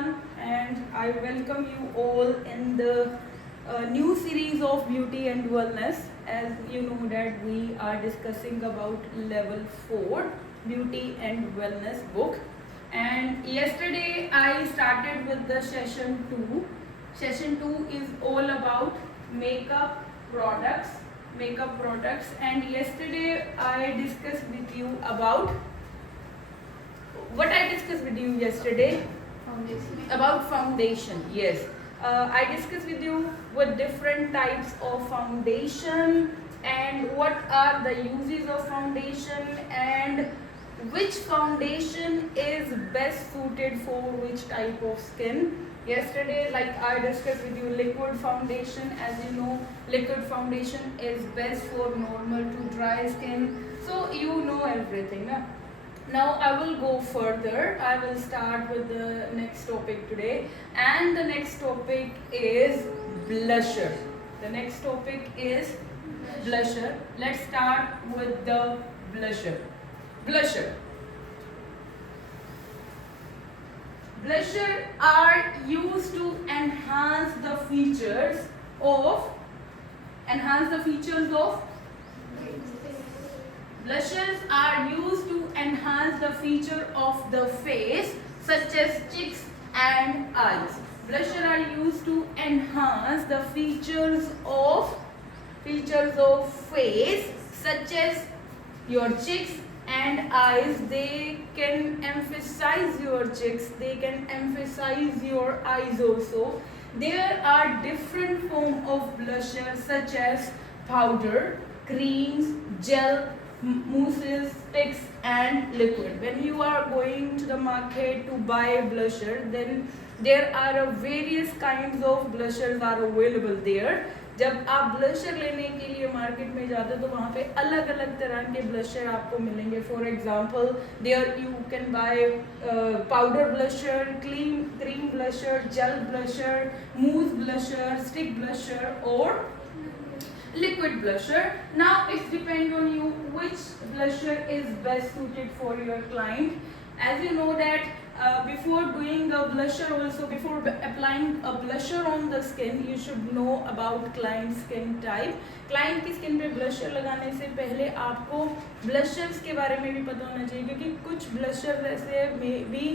everyone, and I welcome you all in the new series of beauty and wellness. As you know that we are discussing about level 4 beauty and wellness book, and yesterday I started with the session 2. Session 2 is all about makeup products and yesterday I discussed with you about what I discussed with you yesterday. About foundation. Yes, I discussed with you what different types of foundation and what are the uses of foundation and which foundation is best suited for which type of skin. Yesterday, like I discussed with you, liquid foundation. As you know, liquid foundation is best for normal to dry skin, so you know everything, na? Now I will go further. I will start with the next topic today, and the next topic is blusher. The next topic is blusher. Let's start with the blusher. Blusher. Blusher are used to enhance the features of Blushes are used to enhance the feature of the face, such as cheeks and eyes. Blushes are used to enhance the features of face, such as your cheeks and eyes. They can emphasize your cheeks. They can emphasize your eyes also. There are different forms of blusher, such as powder, creams, gel, mousses, sticks and liquid. When you are going to the market to buy blusher, then there are various kinds of blushers are available there. जब आप blusher लेने के लिए market में जाते हो तो वहाँ पे अलग अलग तरह के ब्लशर आपको मिलेंगे. For example there you can buy powder blusher, cream blusher, gel blusher, mousse blusher, stick blusher और liquid blusher. Now it's depend on you which blusher is best suited for your client. As you know that before doing a blusher also, before applying a blusher on the skin, you should know about client skin type. Client की skin पे blusher लगाने से पहले आपको Blusher's के बारे में भी पता होना चाहिए, क्योंकि कुछ ब्लशर ऐसे maybe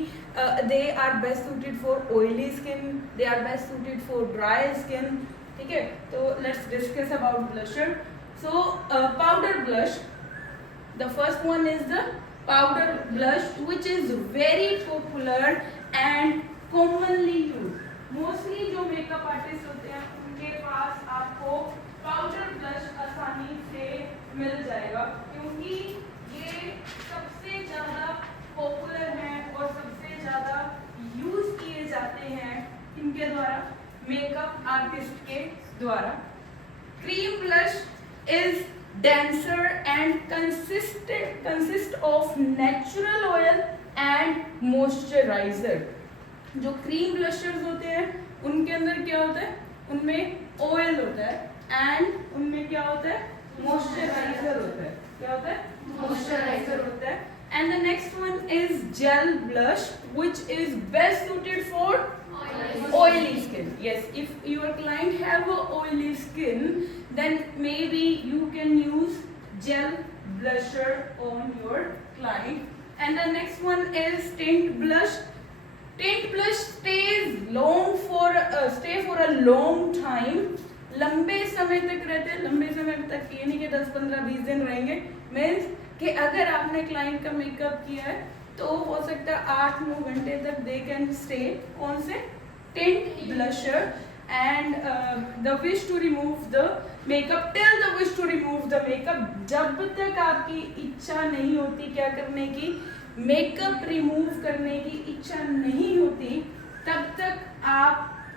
they are best suited for oily skin, they are best suited for dry skin. ठीक है, तो let's discuss about blusher. So powder blush, the first one is the powder blush which is very popular and commonly use. Mostly जो makeup artist होते हैं उनके पास आपको powder blush आसानी से मिल जाएगा, क्योंकि ये सबसे ज़्यादा पॉपुलर हैं और सबसे ज़्यादा यूज किए जाते हैं इनके द्वारा, मेकअप आर्टिस्ट के द्वारा. Cream blush is denser and consist of natural oil and moisturizer. जो क्रीम ब्लशर्स होते हैं उनके अंदर क्या होता है, उनमें ऑयल होता है एंड उनमें क्या होता है, मॉइस्चराइजर होता है. क्या होता है, मॉइस्चराइजर होता है. And the next one is gel blush, which is best suited for oily skin. Yes, if your client have a oily skin, then maybe you can use gel blusher on your client. And the next one is tint blush. Tint blush stay for a long time. लंबे समय तक रहते हैं. लंबे समय तक ये नहीं कि 10, 15, 20 दिन रहेंगे. मीन्स कि अगर आपने क्लाइंट का मेकअप किया है तो हो सकता है 8-9 घंटे तक दे कैन स्टे ऑन से tint blusher. And the wish to remove the makeup, till the wish to remove the makeup. जब तक आपकी इच्छा नहीं होती क्या करने की, मेकअप रिमूव करने की इच्छा नहीं होती, तब तक आप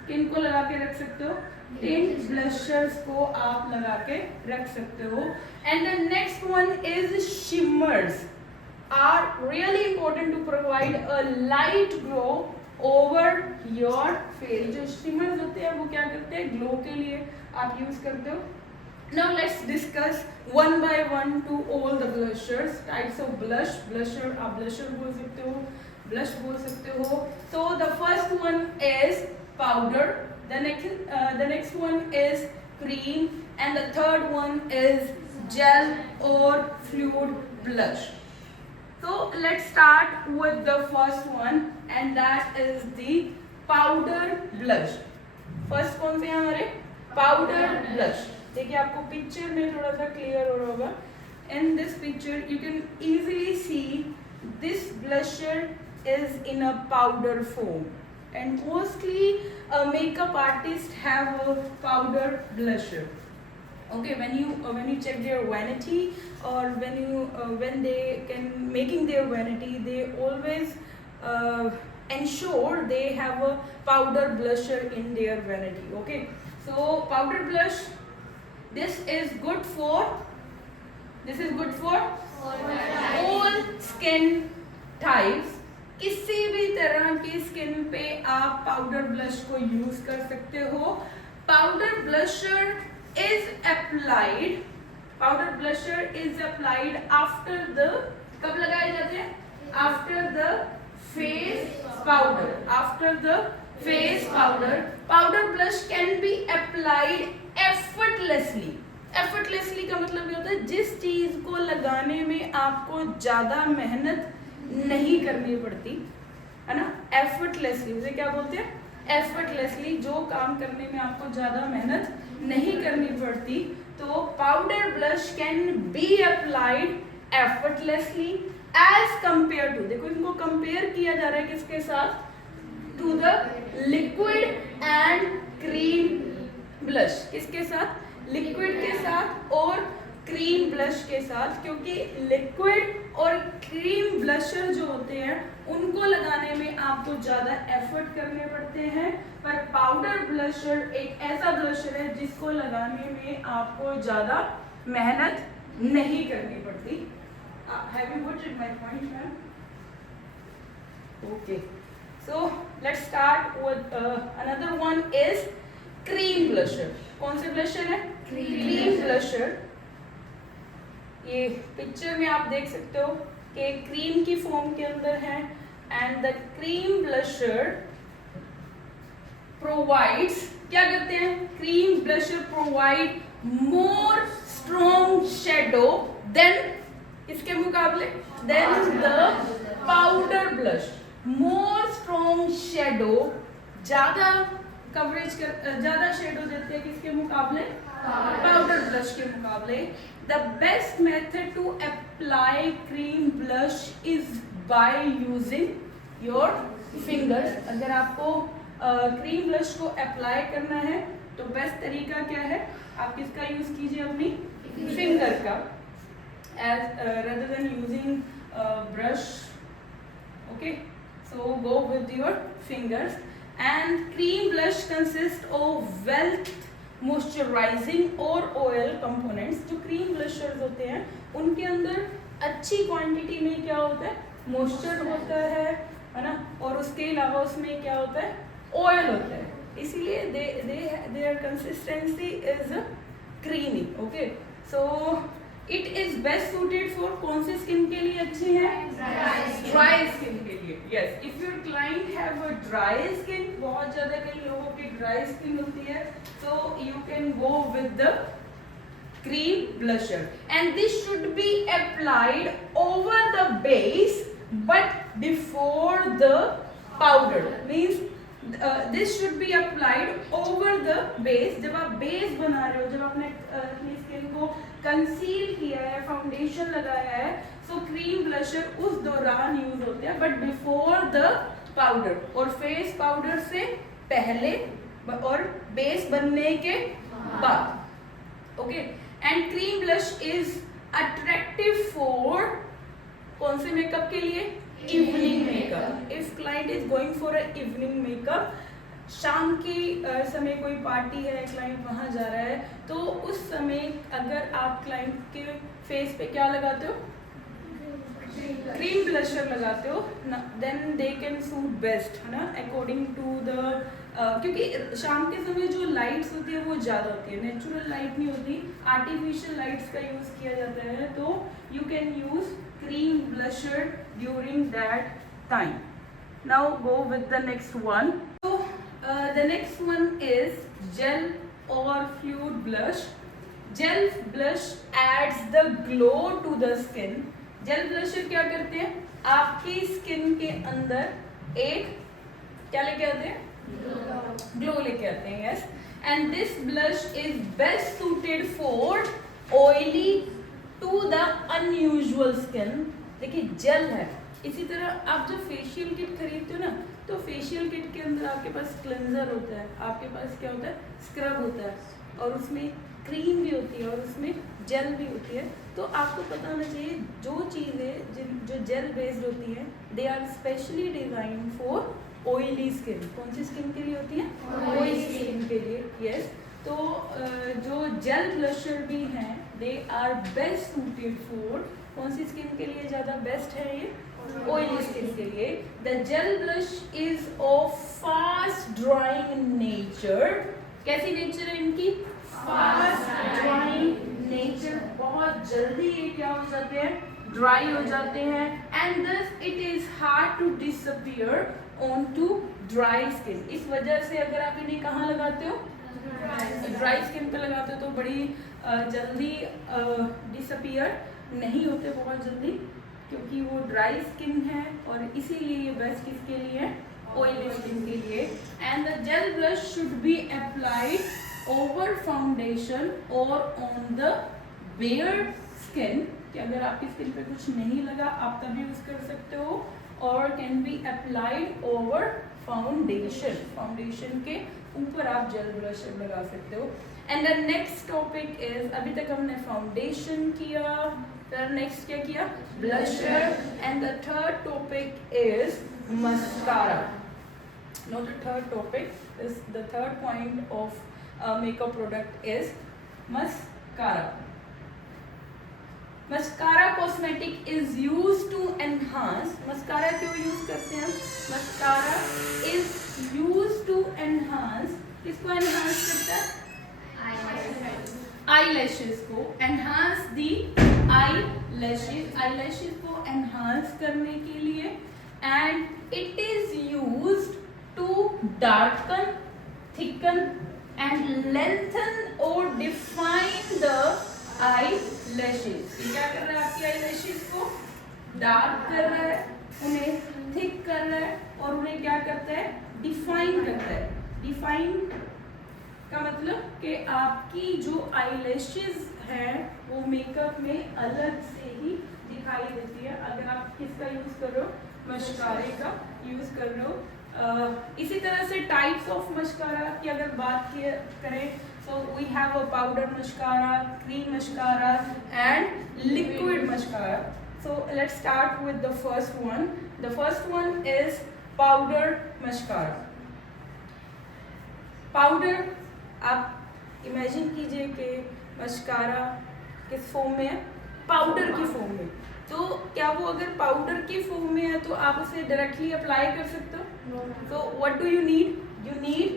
किनको लगा के रख सकते हो, टिंट ब्लशर्स को आप लगा के रख सकते हो. And the next one is shimmers are really important to provide a light glow over your face. जो शिमर्स होते हैं वो क्या करते हैं, ग्लो के लिए आप यूज करते हो. Now let's discuss one by one to all the blushers. Types of blush. Blusher आप blusher बोल सकते हो, ब्लश बोल सकते हो. So the first one is powder, the next one is cream, and the third one is gel or fluid blush. So let's start with the first one, and that is the powder blush. First कौन से हैं हमारे? Powder blush. देखिए आपको picture में थोड़ा सा clear हो रहा होगा. In this picture you can easily see this blusher is in a powder form, and mostly makeup artists have a powder blusher. Okay, when you check their vanity, or when they can making their vanity, they always ensure they have a powder blusher in their vanity. Okay, so powder blush, this is good for all skin types. किसी भी तरह की skin पे आप powder blush को use कर सकते हो. Powder blusher is applied after the, कब लगाए जाते हैं? After the face powder. Powder blush can be applied effortlessly. Effortlessly का मतलब ये होता है जिस चीज को लगाने में आपको ज्यादा मेहनत नहीं करनी पड़ती, है ना. एफर्टलेसली उसे क्या बोलते हैं? एफर्टलेसली, जो काम करने में आपको ज्यादा मेहनत नहीं करनी पड़ती. तो powder blush can be applied effortlessly as compare to, देखो इनको कंपेयर किया जा रहा है किसके साथ? To the liquid and cream blush. किसके साथ? लिक्विड के साथ और क्रीम ब्लश के साथ. क्योंकि लिक्विड और क्रीम ब्लशर जो होते हैं उनको लगाने में आपको ज़्यादा एफर्ट करने पड़ते हैं, पर पाउडर ब्लशर एक ऐसा ब्लशर है जिसको लगाने में आपको ज़्यादा मेहनत नहीं करनी पड़ती. Have you got my point, ma'am? Okay, so let's start with another one is cream blusher. कौन से ब्लशर है? Cream blusher. ये पिक्चर में आप देख सकते हो कि क्रीम की फॉर्म के अंदर है, and the cream blusher provides, क्या करते हैं? Cream blusher provide more strong shadow than, इसके मुकाबले, than the powder blush. More strong shadow, ज्यादा कवरेज कर, ज्यादा शेडो देते हैं किसके मुकाबले? पाउडर ब्लश के मुकाबले. The best method to apply cream blush is by using your fingers. अगर आपको क्रीम ब्लश को अप्लाई करना है तो बेस्ट तरीका क्या है? आप किसका यूज कीजिए? अपनी फिंगर का, as rather than using brush. Okay, so go with your fingers. And cream blush consists of well moisturizing और oil components. जो क्रीम ब्लशर्स होते हैं उनके अंदर अच्छी क्वांटिटी में क्या होता है? मॉइस्चर होता है ना, और उसके अलावा उसमें क्या होता है? ऑयल होता है. इसीलिए their consistency is creamy. Okay, so it is best suited for कौन से स्किन के लिए अच्छी है? ड्राई स्किन के लिए. Yes, if your client have a dry skin, बहुत ज़्यादा कई लोगों की ड्राई स्किन होती है, so you can go with the cream blusher, and this should be applied over the base but before the powder. Means this should be applied over the base. जब आप base बना रहे हो, जब आपने अपनी स्किन को कंसील किया है, फाउंडेशन लगाया है, सो क्रीम ब्लशर उस दौरान यूज होते हैं, बट बिफोर द पाउडर, और फेस पाउडर से पहले और बेस बनने के बाद. Okay, and cream blush is attractive for कौन से मेकअप के लिए? Evening makeup. If client is going for a evening makeup, शाम की समय कोई पार्टी है, क्लाइंट वहाँ जा रहा है, तो उस समय अगर आप क्लाइंट के फेस पे क्या लगाते हो? क्रीम ब्लशर लगाते हो, then they can suit best, है ना, अकॉर्डिंग टू द, क्योंकि शाम के समय जो लाइट्स होती है वो ज़्यादा होती है, नेचुरल लाइट नहीं होती, आर्टिफिशियल लाइट्स का यूज़ किया जाता है. तो you can use cream blusher during that time. Now go with the next one. So the next one is gel or fluid blush. Gel blush adds the glow to the skin. Gel blusher क्या करते हैं, आपकी skin के अंदर एक क्या लेके आते हैं, ग्लो लेके आते हैं. Yes, and this blush is best suited for oily to the unusual skin. देखिए जेल है. इसी तरह आप जब फेशियल किट खरीदते हो ना, तो फेशियल किट के अंदर आपके पास क्लेंजर होता है, आपके पास क्या होता है, स्क्रब होता है, और उसमें क्रीम भी होती है और उसमें जेल भी होती है. तो आपको पता होना चाहिए जो चीज़ें जो जेल बेस्ड होती हैं, they are specially design for oily skin. कौन सी स्किन के लिए होती है, ऑयली स्किन के लिए. यस, तो जो जेल ब्लशर भी हैं, they are best suited for कौन सी स्किन के लिए ज़्यादा बेस्ट है ये, ऑयली स्किन के लिए. The gel blush is of fast drying in nature. कैसी नेचर है इनकी, फास्ट ड्राइंग नेचर. बहुत जल्दी ये क्या हो जाते हैं, ड्राई हो जाते हैं. And this it is hard to disappear on to dry skin. इस वजह से अगर आप इन्हें कहाँ लगाते हो, ड्राई स्किन पे लगाते हो, तो बड़ी जल्दी डिसअपियर नहीं होते बहुत जल्दी, क्योंकि वो ड्राई स्किन है. और इसीलिए ये बेस्ट किसके लिए है, ऑयली स्किन के लिए. And the gel blush should be applied over foundation और ऑन द बेयर स्किन. कि अगर आपकी स्किन पे कुछ नहीं लगा, आप तब यूज कर सकते हो. और can be applied over foundation. Foundation के ऊपर आप जेल ब्लशर लगा सकते हो. And the next topic is, अभी तक हमने फाउंडेशन किया, फिर नेक्स्ट क्या किया, blusher. And the third topic is mascara. No, the third topic is, the third point of makeup product is mascara. Mascara cosmetic is use to enhance. Mascara क्यों use करते हैं, mascara is use to enhance. किसको enhance करता है, eye lashes को. Enhance the eye lashes, eye lashes को enhance करने के लिए. And it is use to darken, thicken and lengthen और डिफाइन द आई लैशेज. ये क्या कर रहा है, आपकी आई लैशेज को डार्क कर रहा है, उन्हें थिक कर रहा है, और उन्हें क्या करता है, डिफाइन करता है. डिफाइन का मतलब कि आपकी जो आई लैशेज है वो मेकअप में अलग से ही दिखाई देती है अगर आप किसका यूज कर रहे हो, मस्कारे का यूज कर रहे हो. इसी तरह से टाइप्स ऑफ मस्कारा की अगर बात करें, so we have a powder mascara, cream mascara and liquid mascara. So let's start with the first one. The first one is powder mascara. Powder, आप इमेजिन कीजिए कि मस्कारा किस फॉर्म में है, पाउडर की फॉर्म में. तो क्या वो अगर पाउडर की फॉर्म में है तो आप उसे डायरेक्टली अप्लाई कर सकते हो. So what do you need? You need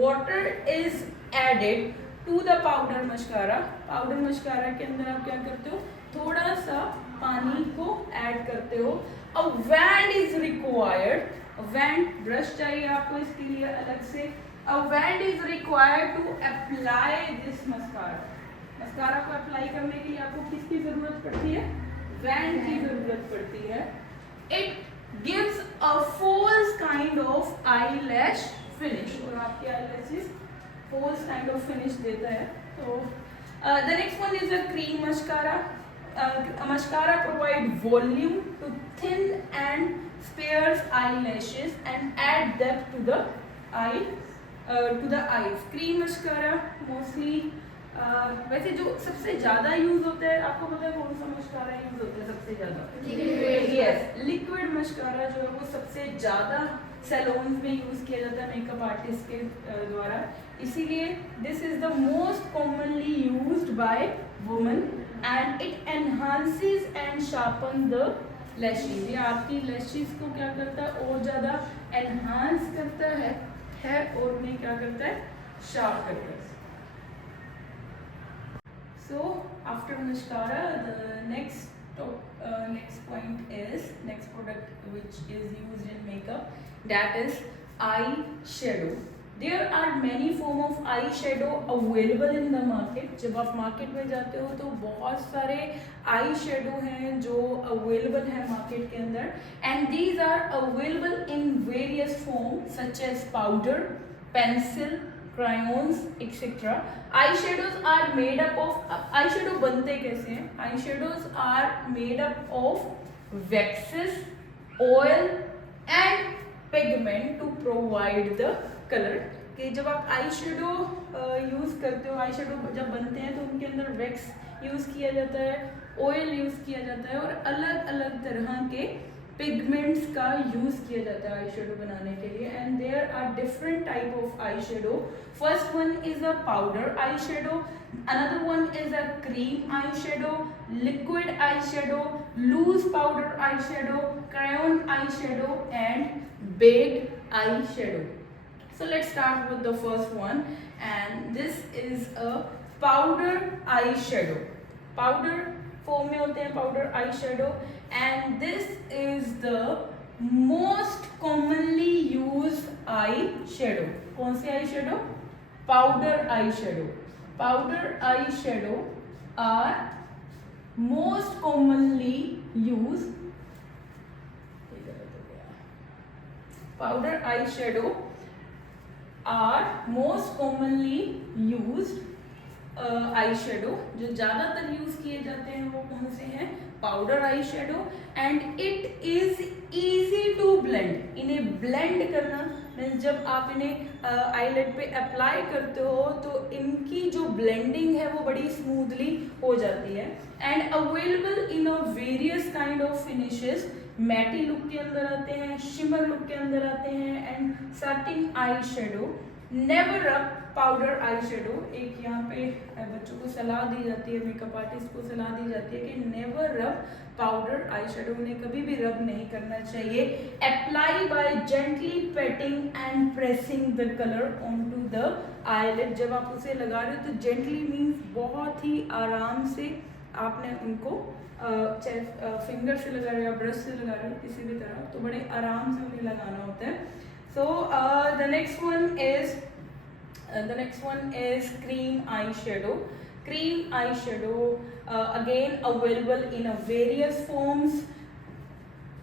water is added to the powder mascara. Powder mascara के अंदर आप क्या करते हो, थोड़ा सा पानी को ऐड करते हो. A wand is required. A wand, brush चाहिए आपको इसके लिए अलग से. A wand is required to apply this mascara. Mascara को अप्लाई करने के लिए आपको किसकी जरूरत पड़ती है, वैंड की जरूरत पड़ती है. It gives a false kind of eyelash finish. और आपके eyelashes false kind of finish देता है. तो the next one is a cream mascara. Mascara provide volume to thin and spares eyelashes and add depth to the eyes. Cream mascara mostly वैसे जो सबसे ज्यादा use होता है, आपको पता है कौन सा मस्कारा यूज होता है सबसे ज्यादा, यस, लिक्विड मस्कारा जो है वो सबसे ज्यादा सैलून्स में यूज किया जाता है मेकअप आर्टिस्ट के द्वारा. इसीलिए this is the most commonly used by women and it enhances and sharpen the lashes. ये आपकी लैशेज को क्या करता है, और ज्यादा एनहांस करता है और उन्हें क्या करता है, शार्प करता है. So after mascara, the next point is, next product which is used in makeup that is eye shadow. There are many form of eye shadow available in the market. जब आप मार्केट में जाते हो तो बहुत सारे आई शेडो हैं जो अवेलेबल है मार्केट के अंदर, and these are available in various form such as powder, pencil, crayons, etc. Eyeshadows are made up of eyeshadow बनते कैसे हैं? Eyeshadows are made up of waxes, oil and pigment to provide the color. कि जब आप eye shadow use करते हो, eye shadow जब बनते हैं तो उनके अंदर वैक्स यूज़ किया जाता है, ऑयल यूज़ किया जाता है और अलग अलग तरह के पिगमेंट्स का यूज़ किया जाता है आई शेडो बनाने के लिए. And there are different type of eye shadow. First one is a powder I shadow, another one is a cream eyeshadow, liquid eyeshadow, loose powder eyeshadow, crayon eyeshadow and baked eyeshadow. So let's start with the first one, and this is a powder eyeshadow. Powder form में होते हैं powder eye shadow, and this is the most commonly use eyeshadow. कौन सी eyeshadow? Powder eye shadow. Powder eye shadow are most commonly use. Powder eye shadow are most commonly used eye shadow. जो ज़्यादातर use किए जाते हैं वो कौन से हैं? Powder eye shadow. And it is easy to blend. इन्हें ब्लेंड करना मीन्स जब आप इन्हें आईलेट पे अप्लाई करते हो तो इनकी जो ब्लेंडिंग है वो बड़ी स्मूथली हो जाती है. And available in a various kind of finishes. Matte look के अंदर आते हैं, शिमर लुक के अंदर आते हैं, and satin eye shadow. Never रब पाउडर आई शेडो. एक यहाँ पे बच्चों को सलाह दी जाती है, मेकअप आर्टिस्ट को सलाह दी जाती है कि नेवर रब पाउडर आई शेडो. उन्हें कभी भी रब नहीं करना चाहिए. Apply by gently patting and pressing the colour on to the eyelid. जब आप उसे लगा रहे हो तो जेंटली मीन्स बहुत ही आराम से आपने उनको चाहे फिंगर से लगा रहे हो या ब्रश से लगा रहे हो, किसी भी तरह, तो बड़े आराम से उन्हें लगाना होता है. So the next one is cream eyeshadow. Cream eyeshadow again available in a various forms.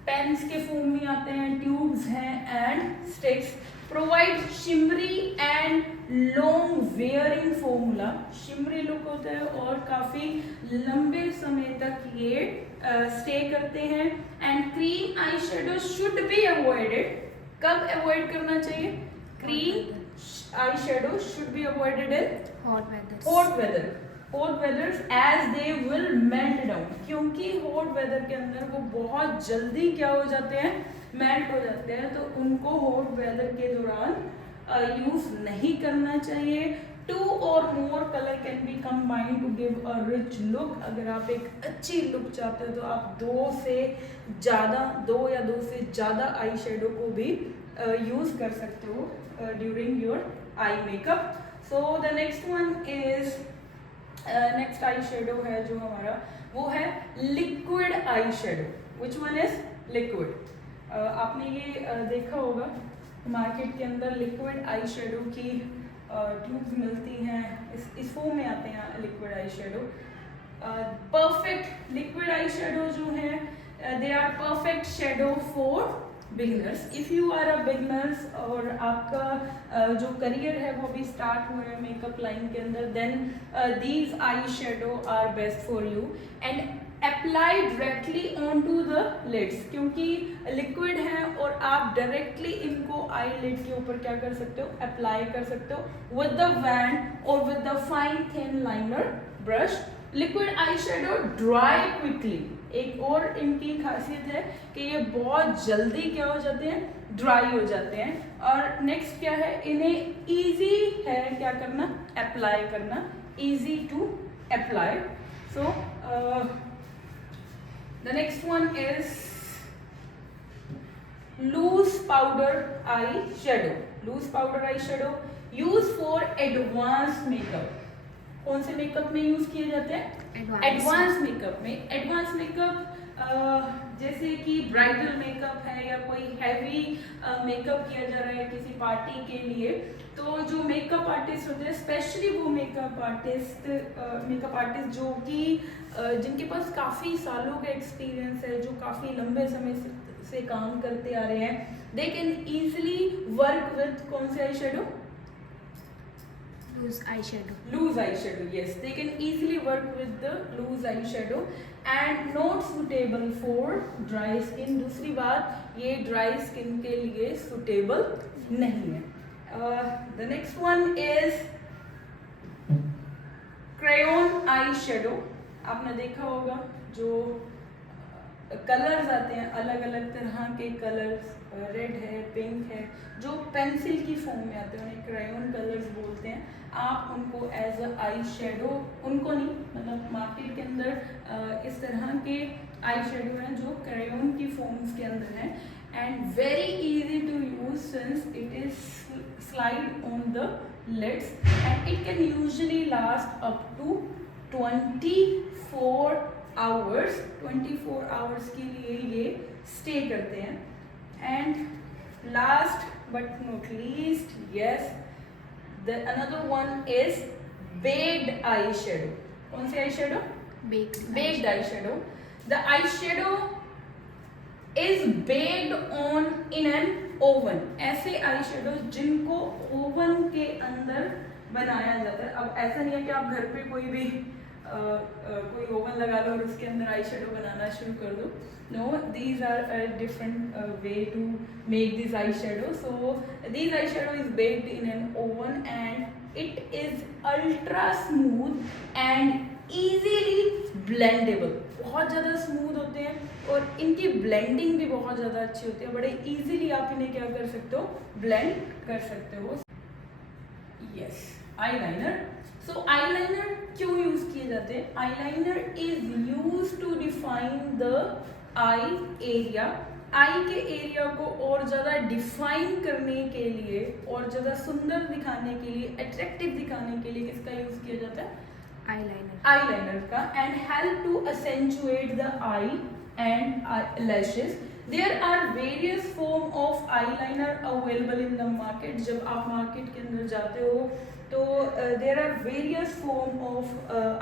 Pens के फॉर्म में आते हैं, ट्यूब्स हैं and sticks. Provide shimmery and long wearing formula. Shimmery look होता है और काफ़ी लंबे समय तक ये स्टे करते हैं. And cream eye shadow should be avoided. कब अवॉइड करना चाहिए? Cream eye shadow should be avoided in hot weather. Hot weathers as they will melt down. क्योंकि हॉट वेदर के अंदर वो बहुत जल्दी क्या हो जाते हैं? मेल्ट हो जाते हैं. तो उनको हॉट वेदर के दौरान यूज नहीं करना चाहिए. 2 or more color can be combined to give a rich look. अगर आप एक अच्छी लुक चाहते हो तो आप 2 या 2 से ज़्यादा आई शेडो को भी यूज़ कर सकते हो during your eye makeup. So the next one is next eye shadow है जो हमारा वो है liquid eye shadow. Which one is liquid? आपने ये देखा होगा मार्केट के अंदर लिक्विड आई शेडो की ट्यूब्स मिलती हैं. इस फॉर्म में आते हैं liquid eye shadow. Perfect liquid eye shadow जो है they are perfect shadow for beginners. If you are a beginners और आपका जो करियर है वो भी स्टार्ट हुआ है मेकअप लाइन के अंदर, then these eye shadow are best for you. And apply directly on to the lids. क्योंकि लिक्विड है और आप डायरेक्टली इनको आई लिड के ऊपर क्या कर सकते हो? अप्लाई कर सकते हो विद द वैंड और with the fine thin liner brush. Liquid eye shadow dry quickly. एक और इनकी खासियत है कि ये बहुत जल्दी क्या हो जाते हैं? ड्राई हो जाते हैं. और नेक्स्ट क्या है? इन्हें ईजी है क्या करना? अप्लाई करना. Easy to apply. So the next one is loose powder eye shadow. Loose powder eye shadow used for advanced makeup. कौन से मेकअप में यूज किए जाते हैं? एडवांस मेकअप में. एडवांस मेकअप जैसे कि ब्राइडल मेकअप है या कोई हैवी मेकअप किया जा रहा है किसी पार्टी के लिए, तो जो मेकअप आर्टिस्ट होते हैं, स्पेशली वो मेकअप आर्टिस्ट जो कि जिनके पास काफ़ी सालों का एक्सपीरियंस है, जो काफ़ी लंबे समय से काम करते आ रहे हैं, they can easily work with कौन से eye shadow? Loose eyeshadow. Loose eyeshadow, yes. They can easily work with the loose eyeshadow and not suitable for dry skin. दूसरी बात, ये dry skin के लिए suitable नहीं है. The next one is crayon eyeshadow. आपने देखा होगा जो कलर्स आते हैं, अलग अलग तरह के कलर्स, रेड है, पिंक है, जो पेंसिल की फॉर्म में आते हैं, उन्हें क्रायोन कलर्स बोलते हैं. आप उनको एज अ आई शेडो, उनको नहीं, मतलब मार्केट के अंदर इस तरह के आई शेडो हैं जो क्रायोन की फॉर्म्स के अंदर हैं, and very easy to use since it is slide on the lids and it can usually last up to 24 hours. 24 hours के लिए ये stay करते हैं. And last but not least, yes, the another one is baked eyeshadow. कौन सी eyeshadow? Baked eyeshadow. The eyeshadow is baked on in an oven. ऐसे eye shadow जिनको oven के अंदर बनाया जाता है. अब ऐसा नहीं है कि आप घर पे कोई भी कोई ओवन लगा लो और उसके अंदर आई शेडो बनाना शुरू कर दो. No, these are a different way to make this eye shadow. So this eye shadow is baked in an oven and it is ultra smooth and easily blendable. बहुत ज़्यादा smooth होते हैं और इनकी blending भी बहुत ज़्यादा अच्छी होती है. बड़े इजीली आप इन्हें क्या कर सकते हो, ब्लेंड कर सकते हो. Yes, eyeliner. सो आईलाइनर क्यों यूज़ किए जाते हैं? Eyeliner is use to define the eye area. Eye के एरिया को और ज़्यादा डिफाइन करने के लिए, और ज़्यादा सुंदर दिखाने के लिए, अट्रैक्टिव दिखाने के लिए किसका यूज़ किया जाता है? eyeliner का. and help to accentuate the eye and eyelashes. There are various form of eyeliner available in the market. जब आप मार्केट के अंदर जाते हो तो there are various form of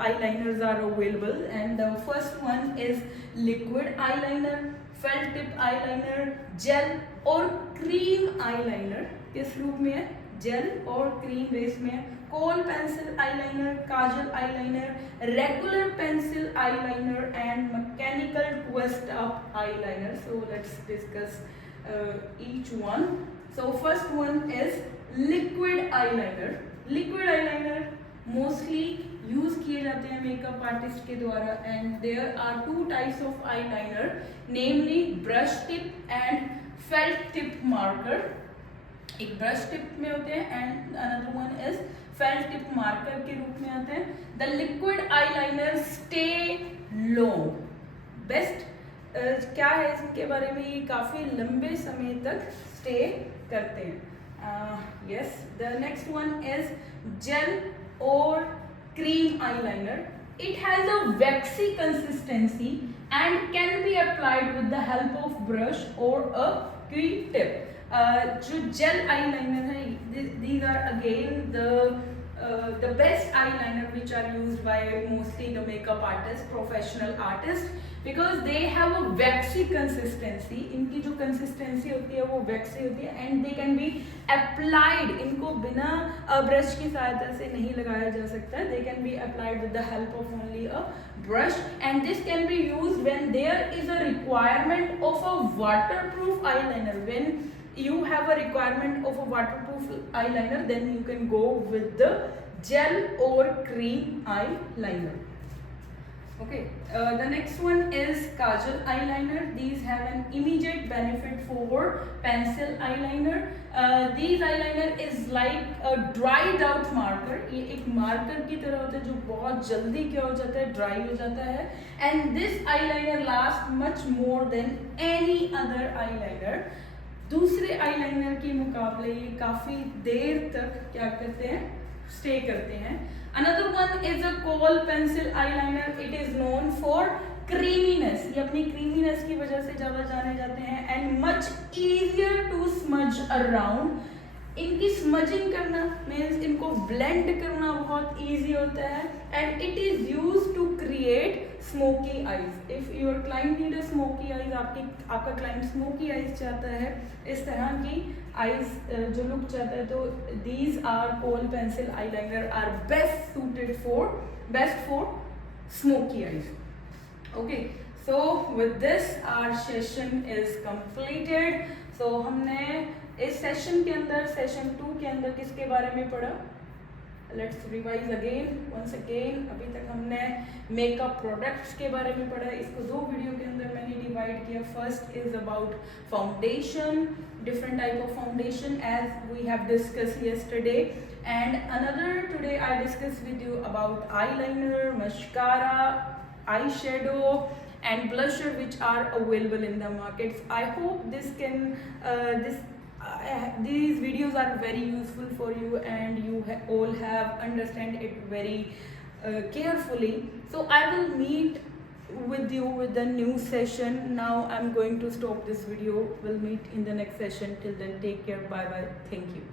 eyeliners are available, and the first one is liquid eyeliner, felt tip eyeliner, gel और cream eyeliner. किस रूप में है? जेल और क्रीम बेस में. Kohl pencil eyeliner, kajal eyeliner, regular pencil eyeliner and mechanical twist up eyeliner. So let's discuss each one. So first one is liquid eyeliner. Liquid eyeliner mostly use किए जाते हैं makeup artist के द्वारा, and there are two types of eyeliner, namely brush tip and felt tip marker. एक brush tip में होते हैं and another one is felt tip marker के रूप में आते हैं. The liquid eyeliner stay long. Best क्या है इसके बारे में? ये काफ़ी लंबे समय तक स्टे करते हैं. Yes, the next one is gel और cream eyeliner. It has a waxy consistency and can be applied with the help of brush or a Q-tip. जो जेल आईलाइनर है, these are again the best eyeliner which are used by mostly the makeup artists, professional artists, because they have a waxy consistency. इनकी जो consistency होती है वो waxy होती है and they can be applied. इनको बिना ब्रश की सहायता से नहीं लगाया जा सकता. They can be applied with the help of only a brush, and this can be used when there is a requirement of a waterproof eyeliner. When you have a requirement of a waterproof eyeliner, then you can go with the gel or cream eyeliner. Okay, the next one is kajal eyeliner. These have an immediate benefit for pencil eyeliner. These eyeliner is like a dried out marker. ये एक marker की तरह होता है जो बहुत जल्दी क्या हो जाता है, dry हो जाता है. And this eyeliner lasts much more than any other eyeliner. दूसरे आईलाइनर के मुकाबले ये काफ़ी देर तक क्या करते हैं, स्टे करते हैं. Another one is a kohl pencil eyeliner. It is known for creaminess, ये अपनी क्रीमीनेस की वजह से ज़्यादा जाने जाते हैं. And much easier to smudge around, इनकी स्मजिंग करना मीन्स इनको ब्लेंड करना बहुत ईजी होता है. And it is use to create smoky eyes. If your client need a smoky eyes, आपका क्लाइंट स्मोकी आइज चाहता है, इस तरह की आइज जो लुक चाहता है, तो these are kohl pencil eyeliner are best for smoky eyes. Okay, so with this our session is completed. सो हमने इस सेशन के अंदर, सेशन 2 के अंदर किसके बारे में पढ़ा? Let's revise again once again. अभी तक हमने मेकअप प्रोडक्ट्स के बारे में पढ़ा. इसको 2 वीडियो के अंदर मैंने डिवाइड किया. First is about foundation, different type of foundation as we have discussed yesterday, and another today I discussed with you about eyeliner, mascara, eyeshadow and blusher which are available in the markets. I hope these videos are very useful for you and you all have understand it very carefully. So I will meet with you with the new session. Now I'm going to stop this video. We'll meet in the next session. Till then, take care. Bye bye. Thank you.